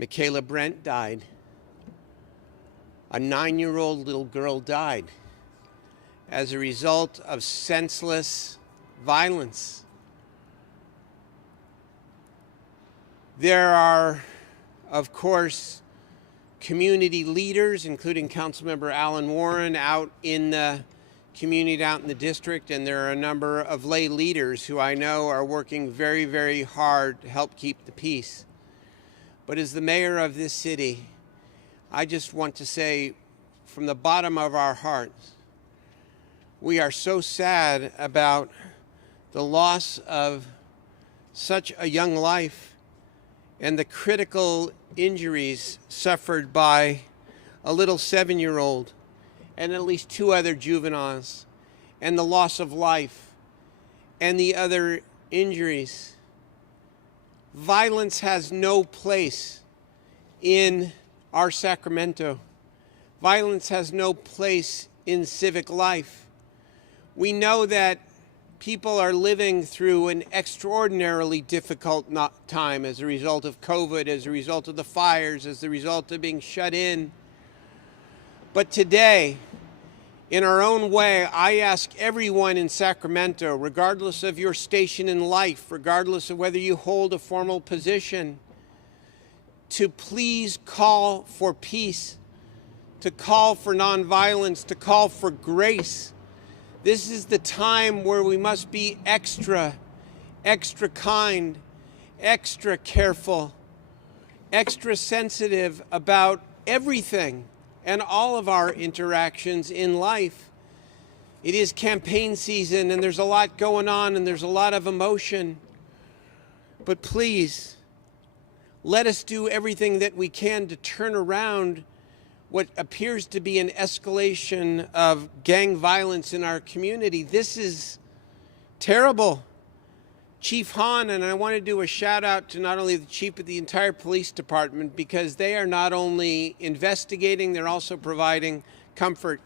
Michaela Brent died. A 9-year-old little girl died as a result of senseless violence. There are, of course, community leaders, including Councilmember Alan Warren, out in the community, out in the district, and there are a number of lay leaders who I know are working very, very hard to help keep the peace. But as the mayor of this city, I just want to say from the bottom of our hearts, we are so sad about the loss of such a young life and the critical injuries suffered by a little 7-year-old and at least 2 other juveniles, and the loss of life and the other injuries. Violence has no place in our Sacramento. Violence has no place in civic life. We know that people are living through an extraordinarily difficult time as a result of COVID, as a result of the fires, as a result of being shut in. But today, in our own way, I ask everyone in Sacramento, regardless of your station in life, regardless of whether you hold a formal position, to please call for peace, to call for nonviolence, to call for grace. This is the time where we must be extra kind, extra careful, extra sensitive about everything and all of our interactions in life. It is campaign season and there's a lot going on and there's a lot of emotion. But please, let us do everything that we can to turn around what appears to be an escalation of gang violence in our community. This is terrible. Chief Hahn, and I want to do a shout out to not only the chief but the entire police department, because they are not only investigating, they're also providing comfort.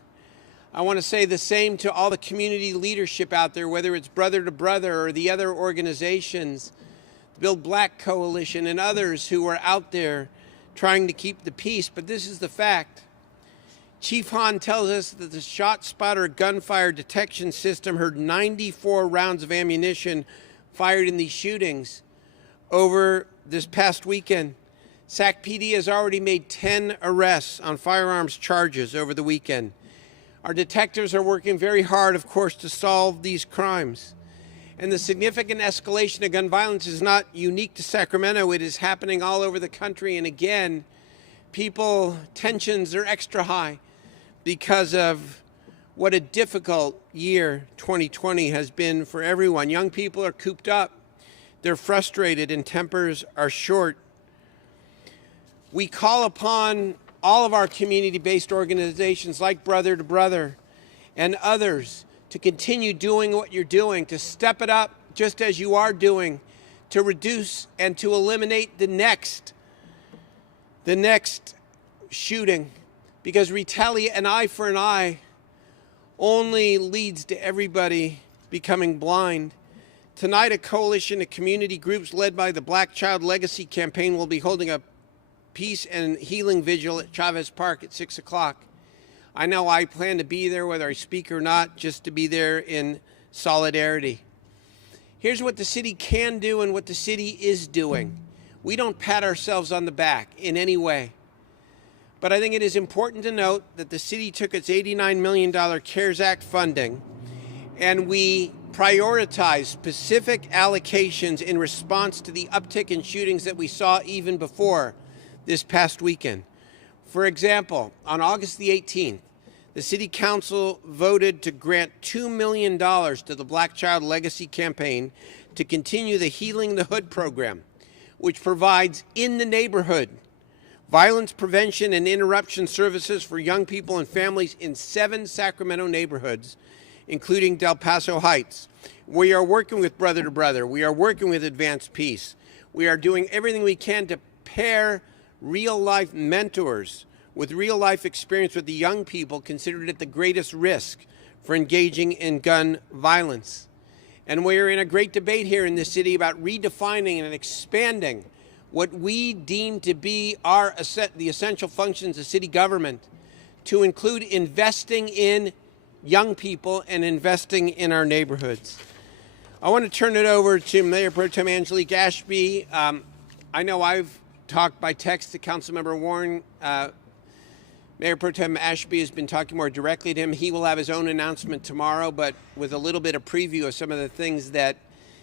I want to say the same to all the community leadership out there, whether it's Brother to Brother or the other organizations, the Build Black Coalition and others who are out there trying to keep the peace. But this is the fact. Chief Hahn tells us that the Shot Spotter gunfire detection system heard 94 rounds of ammunition fired in these shootings over this past weekend. Sac PD has already made 10 arrests on firearms charges over the weekend. Our detectives are working very hard, of course, to solve these crimes. And the significant escalation of gun violence is not unique to Sacramento. It is happening all over the country. And again, tensions are extra high because of what a difficult year 2020 has been for everyone. Young people are cooped up. They're frustrated and tempers are short. We call upon all of our community-based organizations like Brother to Brother and others to continue doing what you're doing, to step it up just as you are doing, to reduce and to eliminate the next shooting, because an eye for an eye only leads to everybody becoming blind. Tonight, a coalition of community groups led by the Black Child Legacy Campaign will be holding a peace and healing vigil at Chavez Park at 6 o'clock. I know I plan to be there whether I speak or not, just to be there in solidarity. Here's what the city can do and what the city is doing. We don't pat ourselves on the back in any way. But I think it is important to note that the city took its $89 million CARES Act funding and we prioritized specific allocations in response to the uptick in shootings that we saw even before this past weekend. For example, on August the 18th, the City Council voted to grant $2 million to the Black Child Legacy Campaign to continue the Healing the Hood program, which provides in the neighborhood violence prevention and interruption services for young people and families in 7 Sacramento neighborhoods, including Del Paso Heights. We are working with Brother to Brother. We are working with Advanced Peace. We are doing everything we can to pair real-life mentors with real-life experience with the young people considered at the greatest risk for engaging in gun violence. And we're in a great debate here in this city about redefining and expanding what we deem to be the essential functions of city government, to include investing in young people and investing in our neighborhoods. I want to turn it over to Mayor Pro Tem Angelique Ashby. I know I've talked by text to Councilmember Warren. Mayor Pro Tem Ashby has been talking more directly to him. He will have his own announcement tomorrow, but with a little bit of preview of some of the things that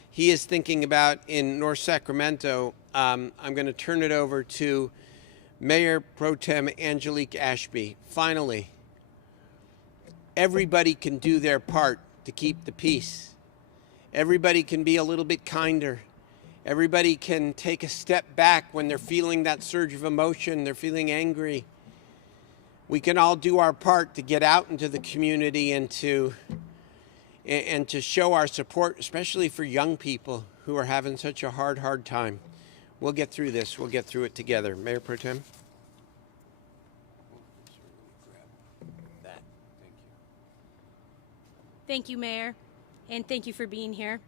he is thinking about in North Sacramento, I'm going to turn it over to Mayor Pro Tem Angelique Ashby. Finally, everybody can do their part to keep the peace. Everybody can be a little bit kinder. Everybody can take a step back when they're feeling that surge of emotion, they're feeling angry. We can all do our part to get out into the community and to show our support, especially for young people who are having such a hard time. We'll get through this. We'll get through it together. Mayor Pro Tem. Thank you, Mayor, and thank you for being here.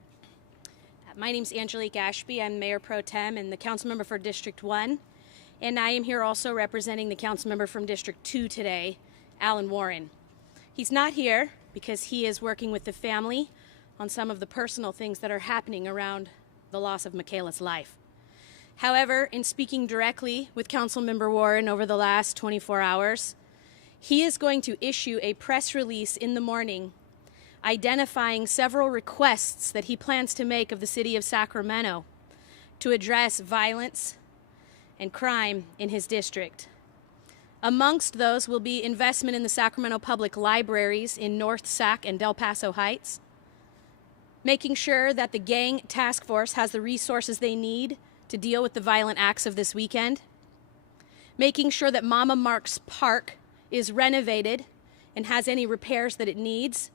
My name's Angelique Ashby. I'm Mayor Pro Tem and the council member for District 1. And I am here also representing the council member from District 2 today, Alan Warren. He's not here because he is working with the family on some of the personal things that are happening around the loss of Michaela's life. However, in speaking directly with Councilmember Warren over the last 24 hours, he is going to issue a press release in the morning identifying several requests that he plans to make of the city of Sacramento to address violence and crime in his district. Amongst those will be investment in the Sacramento Public Libraries in North Sac and Del Paso Heights, making sure that the gang task force has the resources they need to deal with the violent acts of this weekend, making sure that Mama Marks Park is renovated and has any repairs that it needs,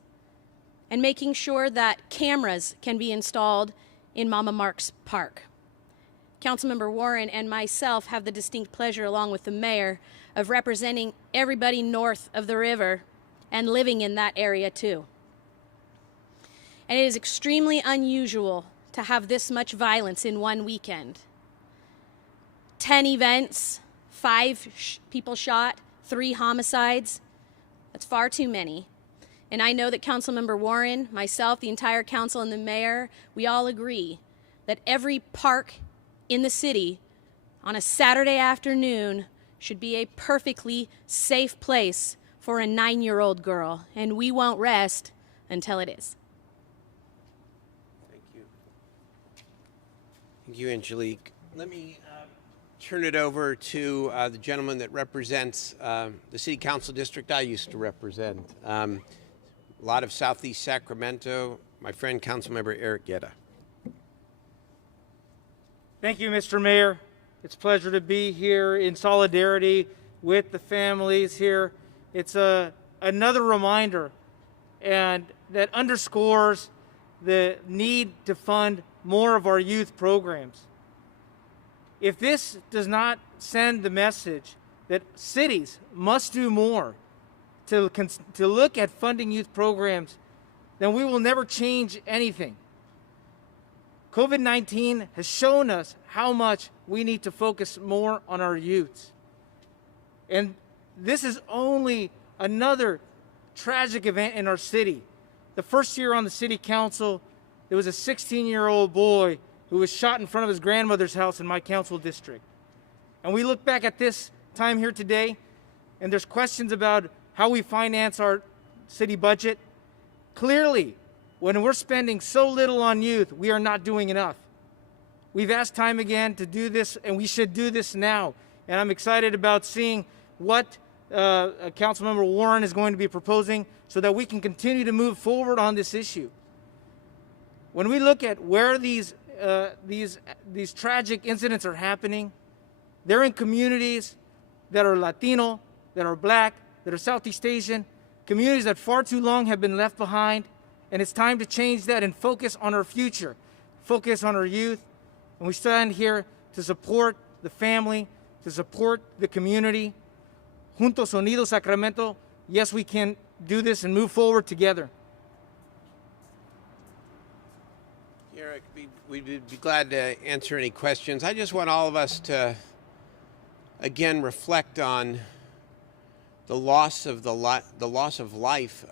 and making sure that cameras can be installed in Mama Marks Park. Councilmember Warren and myself have the distinct pleasure, along with the mayor, of representing everybody north of the river and living in that area too. And it is extremely unusual to have this much violence in one weekend. 10 events, 5 people shot, 3 homicides. That's far too many. And I know that Councilmember Warren, myself, the entire council, and the mayor, we all agree that every park in the city on a Saturday afternoon should be a perfectly safe place for a 9-year-old girl, and we won't rest until it is. Thank you. Thank you, Angelique. Let me turn it over to the gentleman that represents the City Council district I used to represent. A lot of Southeast Sacramento, my friend Councilmember Eric Guetta. Thank you, Mr. Mayor. It's a pleasure to be here in solidarity with the families here. It's another reminder and that underscores the need to fund more of our youth programs. If this does not send the message that cities must do more to look at funding youth programs, then we will never change anything. COVID-19 has shown us how much we need to focus more on our youths. And this is only another tragic event in our city. The first year on the city council, there was a 16-year-old boy who was shot in front of his grandmother's house in my council district. And we look back at this time here today, and there's questions about how we finance our city budget. Clearly, when we're spending so little on youth, we are not doing enough. We've asked time again to do this, and we should do this now. And I'm excited about seeing what Councilmember Warren is going to be proposing so that we can continue to move forward on this issue. When we look at where these tragic incidents are happening, they're in communities that are Latino, that are Black, that are Southeast Asian, communities that far too long have been left behind. And it's time to change that and focus on our future, focus on our youth. And we stand here to support the family, to support the community. Juntos Unidos Sacramento, yes, we can do this and move forward together. Eric, we'd be glad to answer any questions. I just want all of us to, again, reflect on the loss of life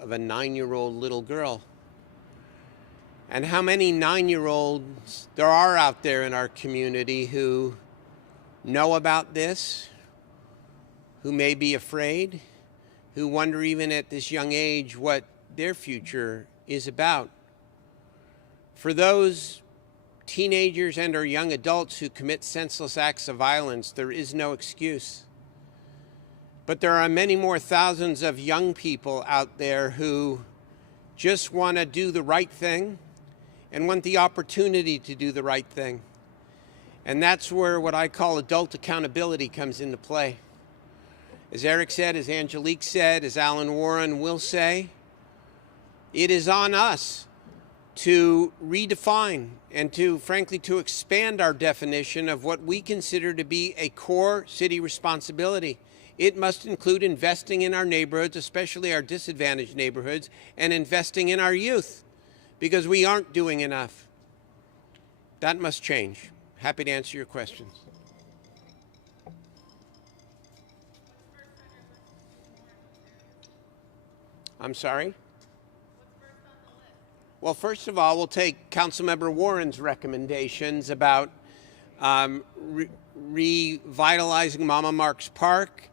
of a 9-year-old little girl, and how many 9-year-olds there are out there in our community who know about this, who may be afraid, who wonder even at this young age what their future is about. For those teenagers and or young adults who commit senseless acts of violence, there is no excuse. But there are many more thousands of young people out there who just want to do the right thing and want the opportunity to do the right thing. And that's where what I call adult accountability comes into play. As Eric said, as Angelique said, as Alan Warren will say, it is on us to redefine and to, frankly, to expand our definition of what we consider to be a core city responsibility. It must include investing in our neighborhoods, especially our disadvantaged neighborhoods, and investing in our youth, because we aren't doing enough. That must change. Happy to answer your questions. I'm sorry? Well, first of all, we'll take Councilmember Warren's recommendations about revitalizing Mama Marks Park,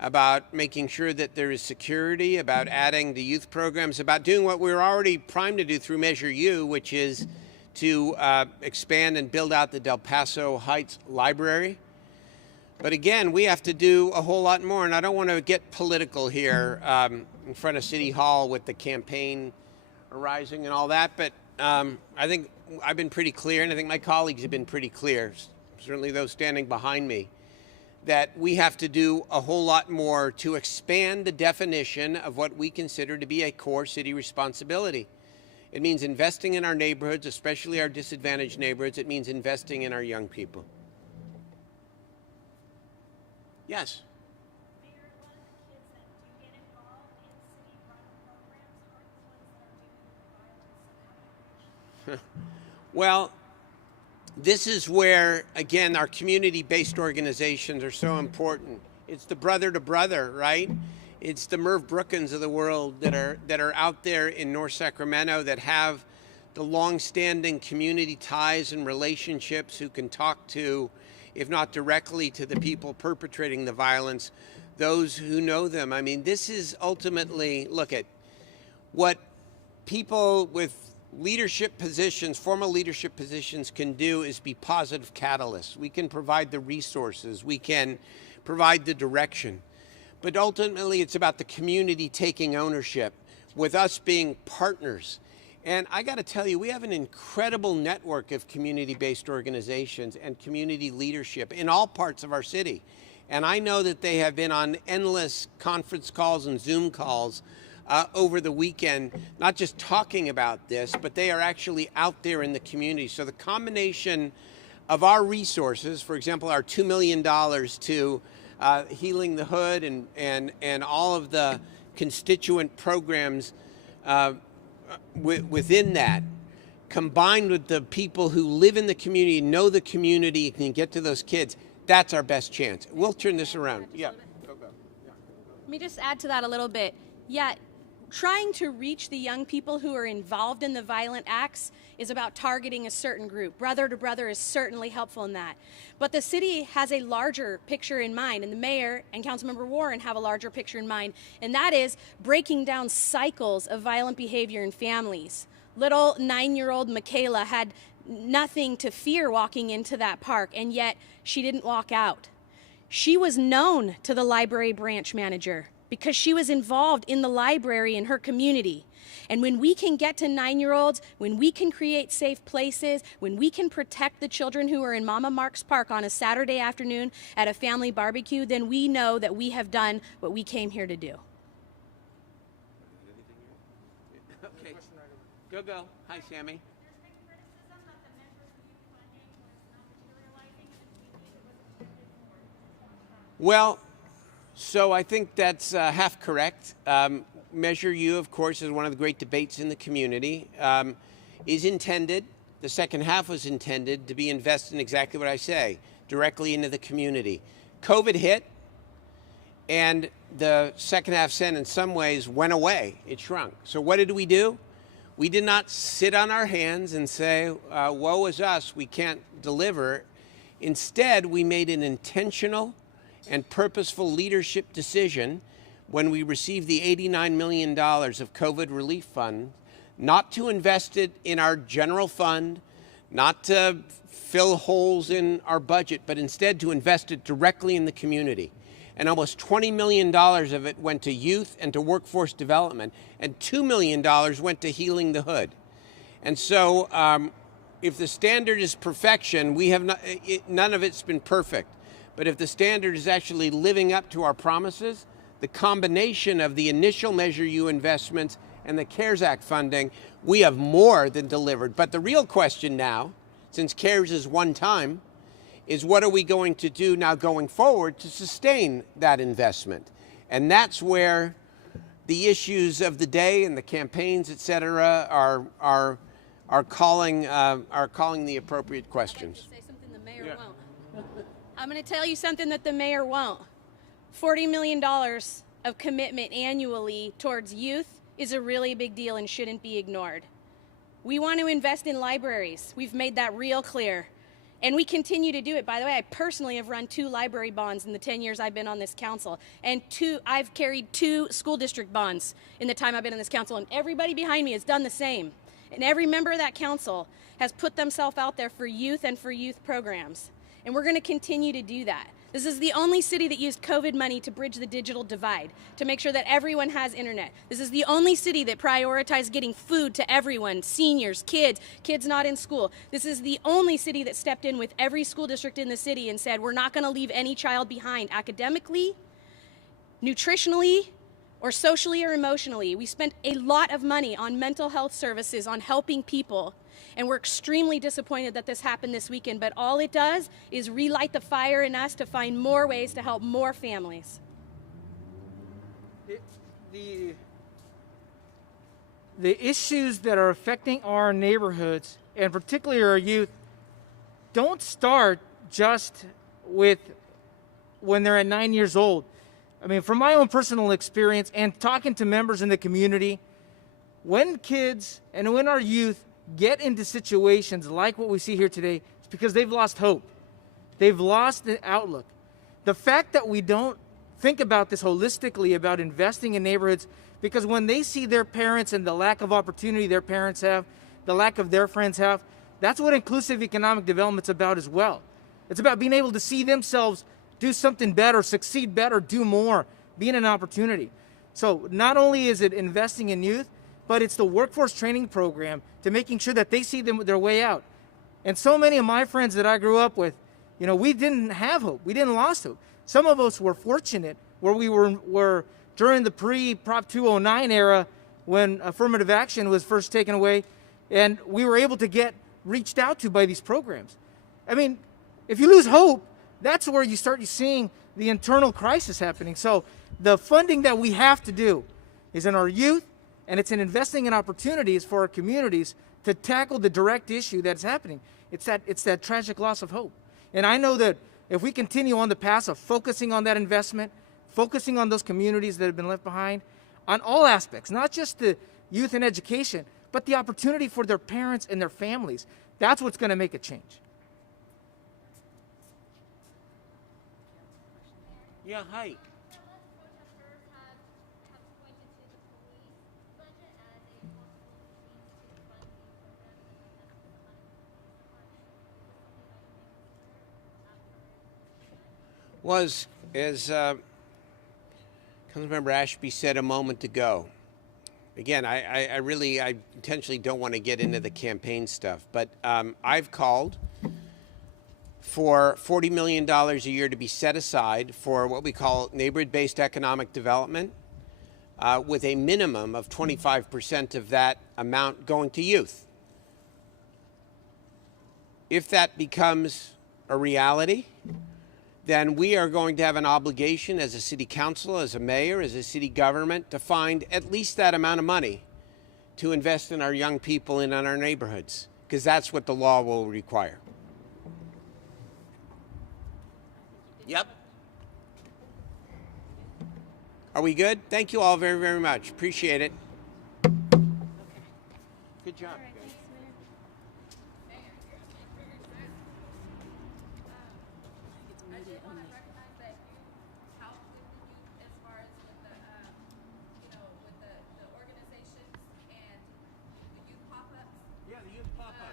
about making sure that there is security, about adding the youth programs, about doing what we're already primed to do through Measure U, which is to expand and build out the Del Paso Heights Library. But again, we have to do a whole lot more, and I don't want to get political here in front of City Hall with the campaign arising and all that, but I think I've been pretty clear, and I think my colleagues have been pretty clear, certainly those standing behind me, that we have to do a whole lot more to expand the definition of what we consider to be a core city responsibility. It means investing in our neighborhoods, especially our disadvantaged neighborhoods. It means investing in our young people. Yes? Well, this is where, again, our community-based organizations are so important. It's the brother to brother, right? It's the Merv Brookins of the world that are out there in North Sacramento that have the long-standing community ties and relationships, who can talk to, if not directly to the people perpetrating the violence, those who know them. I mean, this is ultimately, look at what people with leadership positions, formal leadership positions, can do is be positive catalysts. We can provide the resources, we can provide the direction, but ultimately it's about the community taking ownership, with us being partners. And I got to tell you, we have an incredible network of community-based organizations and community leadership in all parts of our city. And I know that they have been on endless conference calls and Zoom calls over the weekend, not just talking about this, but they are actually out there in the community. So the combination of our resources, for example, our $2 million to Healing the Hood and all of the constituent programs within that, combined with the people who live in the community, know the community, can get to those kids, that's our best chance. We'll turn this around. Yeah. Let me just add to that a little bit. Yeah, trying to reach the young people who are involved in the violent acts is about targeting a certain group. Brother to brother is certainly helpful in that. But the city has a larger picture in mind, and the mayor and Councilmember Warren have a larger picture in mind, and that is breaking down cycles of violent behavior in families. Little 9-year-old Michaela had nothing to fear walking into that park, and yet she didn't walk out. She was known to the library branch manager because she was involved in the library in her community. And when we can get to 9-year-olds, when we can create safe places, when we can protect the children who are in Mama Marks Park on a Saturday afternoon at a family barbecue, then we know that we have done what we came here to do. Okay. Go. Hi, Sammy. Well, so I think that's half correct. Measure U, of course, is one of the great debates in the community, is intended, the second half was intended to be invested in exactly what I say, directly into the community. COVID hit, and the second half cent in some ways went away. It shrunk. So what did we do? We did not sit on our hands and say, woe is us, we can't deliver. Instead, we made an intentional and purposeful leadership decision when we received the $89 million of COVID relief fund, not to invest it in our general fund, not to fill holes in our budget, but instead to invest it directly in the community. And almost $20 million of it went to youth and to workforce development, and $2 million went to healing the hood. And so if the standard is perfection, we have not, none of it's been perfect. But if the standard is actually living up to our promises, the combination of the initial Measure U investments and the CARES Act funding, we have more than delivered. But the real question now, since CARES is one time, is what are we going to do now going forward to sustain that investment? And that's where the issues of the day and the campaigns, et cetera, are calling the appropriate questions. I'd like to say something the mayor won't. I'm going to tell you something that the mayor won't. $40 million of commitment annually towards youth is a really big deal and shouldn't be ignored. We want to invest in libraries. We've made that real clear. And we continue to do it. By the way, I personally have run 2 library bonds in the 10 years I've been on this council. And I've carried 2 school district bonds in the time I've been on this council. And everybody behind me has done the same. And every member of that council has put themselves out there for youth and for youth programs. And we're going to continue to do that. This is the only city that used COVID money to bridge the digital divide, to make sure that everyone has internet. This is the only city that prioritized getting food to everyone, seniors, kids not in school. This is the only city that stepped in with every school district in the city and said, we're not going to leave any child behind academically, nutritionally, or socially or emotionally. We spent a lot of money on mental health services, on helping people. And we're extremely disappointed that this happened this weekend, but all it does is relight the fire in us to find more ways to help more families. The issues that are affecting our neighborhoods, and particularly our youth, don't start just with when they're at 9 years old. I mean, from my own personal experience and talking to members in the community, when kids and when our youth get into situations like what we see here today, it's because they've lost hope. They've lost the outlook. The fact that we don't think about this holistically, about investing in neighborhoods, because when they see their parents and the lack of opportunity their parents have, the lack of their friends have, that's what inclusive economic development's about as well. It's about being able to see themselves do something better, succeed better, do more, being an opportunity. So not only is it investing in youth, but it's the workforce training program to making sure that they see their way out. And so many of my friends that I grew up with, you know, we didn't have hope. We didn't lose hope. Some of us were fortunate where we were during the pre-Prop 209 era when affirmative action was first taken away, and we were able to get reached out to by these programs. I mean, if you lose hope, that's where you start seeing the internal crisis happening. So the funding that we have to do is in our youth, and it's in investing in opportunities for our communities to tackle the direct issue that's happening. It's that tragic loss of hope. And I know that if we continue on the path of focusing on that investment, focusing on those communities that have been left behind, on all aspects, not just the youth and education, but the opportunity for their parents and their families, that's what's going to make a change. Yeah, hi. Was, as Councilmember Ashby said a moment ago, again, I intentionally don't want to get into the campaign stuff, but I've called for $40 million a year to be set aside for what we call neighborhood-based economic development, with a minimum of 25% of that amount going to youth. If that becomes a reality, then we are going to have an obligation as a city council, as a mayor, as a city government to find at least that amount of money to invest in our young people and in our neighborhoods. because that's what the law will require. Yep. Are we good? Thank you all very, very much. Appreciate it. Good job. It's media only.